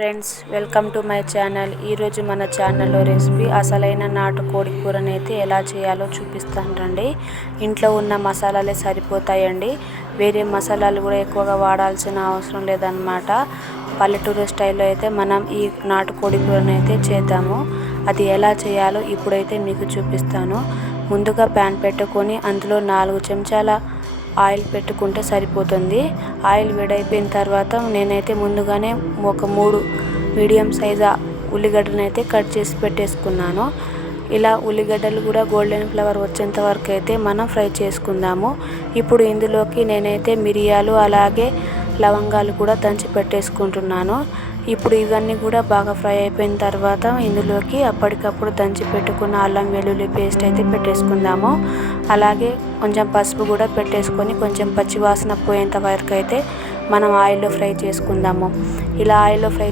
Friends welcome to my channel. ఈరోజు మన ఛానల్లో రెసిపీ అసలైన నాటుకోడి కూరని అయితే ఎలా చేయాలో చూపిస్తాను రండి. ఇంట్లో ఉన్న మసాలాలే సరిపోతాయండి. వేరే మసాలాలు కూడా ఎక్కువగా వాడాల్సిన అవసరం లేదన్నమాట. పల్లెటూరు స్టైల్లో అయితే మనం ఈ నాటుకోడి కూరని అయితే చేద్దాము. అది ఎలా చేయాలో ఇప్పుడైతే మీకు చూపిస్తాను. ముందుగా ప్యాన్ పెట్టుకొని అందులో నాలుగు చెంచాల ఆయిల్ పెట్టుకుంటే సరిపోతుంది. ఆయిల్ వేడైపోయిన తర్వాత నేనైతే ముందుగానే ఒక మూడు మీడియం సైజు ఉల్లిగడ్డను అయితే కట్ చేసి పెట్టేసుకున్నాను. ఇలా ఉల్లిగడ్డలు కూడా గోల్డెన్ ఫ్లవర్ వచ్చేంత వరకు అయితే మనం ఫ్రై చేసుకుందాము. ఇప్పుడు ఇందులోకి నేనైతే మిరియాలు అలాగే లవంగాలు కూడా దంచి పెట్టేసుకుంటున్నాను. ఇప్పుడు ఇవన్నీ కూడా బాగా ఫ్రై అయిపోయిన తర్వాత ఇందులోకి అప్పటికప్పుడు దంచి పెట్టుకున్న అల్లం వెల్లుల్లి పేస్ట్ అయితే పెట్టేసుకుందాము. అలాగే కొంచెం పసుపు కూడా పెట్టేసుకొని కొంచెం పచ్చివాసన పోయేంత వరకు అయితే మనం ఆయిల్లో ఫ్రై చేసుకుందాము. ఇలా ఆయిల్లో ఫ్రై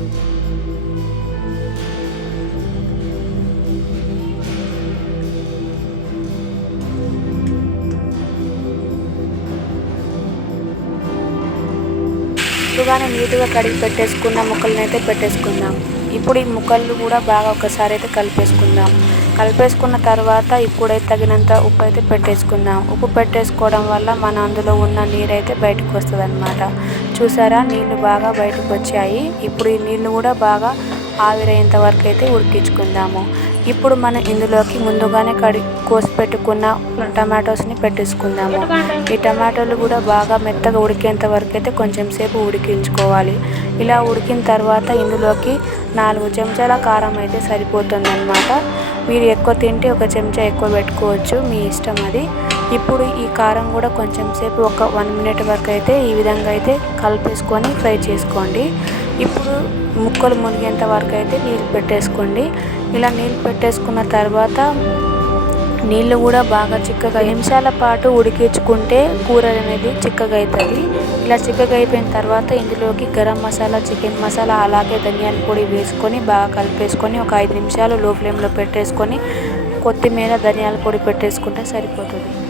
ముందుగానే నీట్గా కడిగి పెట్టేసుకున్న ముక్కలను అయితే పెట్టేసుకుందాం. ఇప్పుడు ఈ ముక్కలు కూడా బాగా ఒకసారి అయితే కలిపేసుకుందాం. కలిపేసుకున్న తర్వాత ఇప్పుడైతే తగినంత ఉప్పు అయితే పెట్టేసుకుందాం. ఉప్పు పెట్టేసుకోవడం వల్ల మన అందులో ఉన్న నీరు అయితే బయటకు వస్తుంది అనమాట చూసారా? నీళ్ళు బాగా బయటకు వచ్చాయి. ఇప్పుడు ఈ నీళ్ళు కూడా బాగా ఆవిరయ్యేంత వరకు అయితే ఉడికించుకుందాము. ఇప్పుడు మనం ఇందులోకి ముందుగానే కడి కోసి పెట్టుకున్న టమాటోస్ని పెట్టేసుకుందాము. ఈ టమాటోలు కూడా బాగా మెత్తగా ఉడికేంత వరకు అయితే కొంచెం సేపు ఉడికించుకోవాలి. ఇలా ఉడికిన తర్వాత ఇందులోకి నాలుగు చెంచాల కారం అయితే సరిపోతుంది అనమాట మీరు ఎక్కువ తింటే ఒక చెంచా ఎక్కువ పెట్టుకోవచ్చు మీ ఇష్టం అది. ఇప్పుడు ఈ కారం కూడా కొంచెం సేపు ఒక వన్ మినిట్ వరకు అయితే ఈ విధంగా అయితే కలిపేసుకొని ఫ్రై చేసుకోండి. ఇప్పుడు ముక్కలు మునిగేంత వరకు అయితే నీళ్ళు పెట్టేసుకోండి. ఇలా నీళ్ళు పెట్టేసుకున్న తర్వాత నీళ్ళు కూడా బాగా చిక్కగా నిమిషాల పాటు ఉడికించుకుంటే కూర అనేది చిక్కగా అవుతుంది ఇలా చిక్కగా అయిపోయిన తర్వాత ఇందులోకి గరం మసాలా చికెన్ మసాలా అలాగే ధనియాల పొడి వేసుకొని బాగా కలిపేసుకొని ఒక ఐదు నిమిషాలు లో ఫ్లేమ్లో పెట్టేసుకొని కొత్తిమీర ధనియాల పొడి పెట్టేసుకుంటే సరిపోతుంది.